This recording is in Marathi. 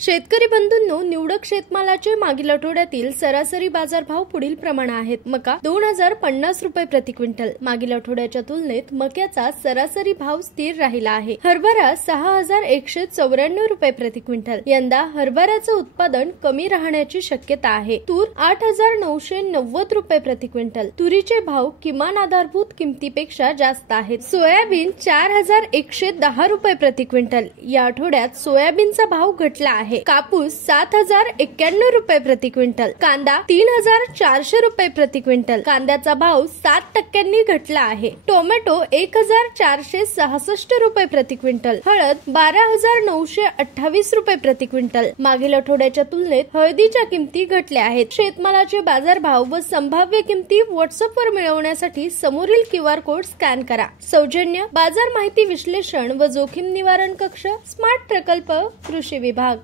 शेतकरी बंधूंनो, निवडक शेतमालाचे मागील आठवड्यातील सरासरी बाजारभाव पुढील प्रमाणे आहेत. मका 2050 रुपये प्रति क्विंटल. मागील आठवड्याच्या तुलनेत मक्याचा सरासरी भाव स्थिर राहिला आहे. हरभरा 6194 रुपये प्रति क्विंटल. यंदा हरभऱ्याचे उत्पादन कमी राहण्याची शक्यता आहे. तूर 8990 रुपये प्रति क्विंटल. तुरीचे भाव किमान आधारभूत किमतीपेक्षा जास्त आहेत. सोयाबीन 4110 रुपये प्रति क्विंटल. या आठवड्यात सोयाबीनचा भाव घटला आहे. कापूस 7091 रुपये प्रति क्विंटल. कांदा 3400 रुपये प्रति क्विंटल. कांद्याचा भाव 7% घटला आहे. टोमॅटो 1466 रुपये प्रति क्विंटल. हळद 12928 रुपये प्रति क्विंटल. मागील आठवड्याच्या तुलनेत हळदीच्या किमती घटल्या आहेत. शेतमालाचे बाजारभाव व संभाव्य किमती व्हॉट्सअपवर मिळवण्यासाठी समोरील QR कोड स्कॅन करा. सौजन्य बाजार माहिती विश्लेषण व जोखीम निवारण कक्ष, स्मार्ट प्रकल्प, कृषी विभाग.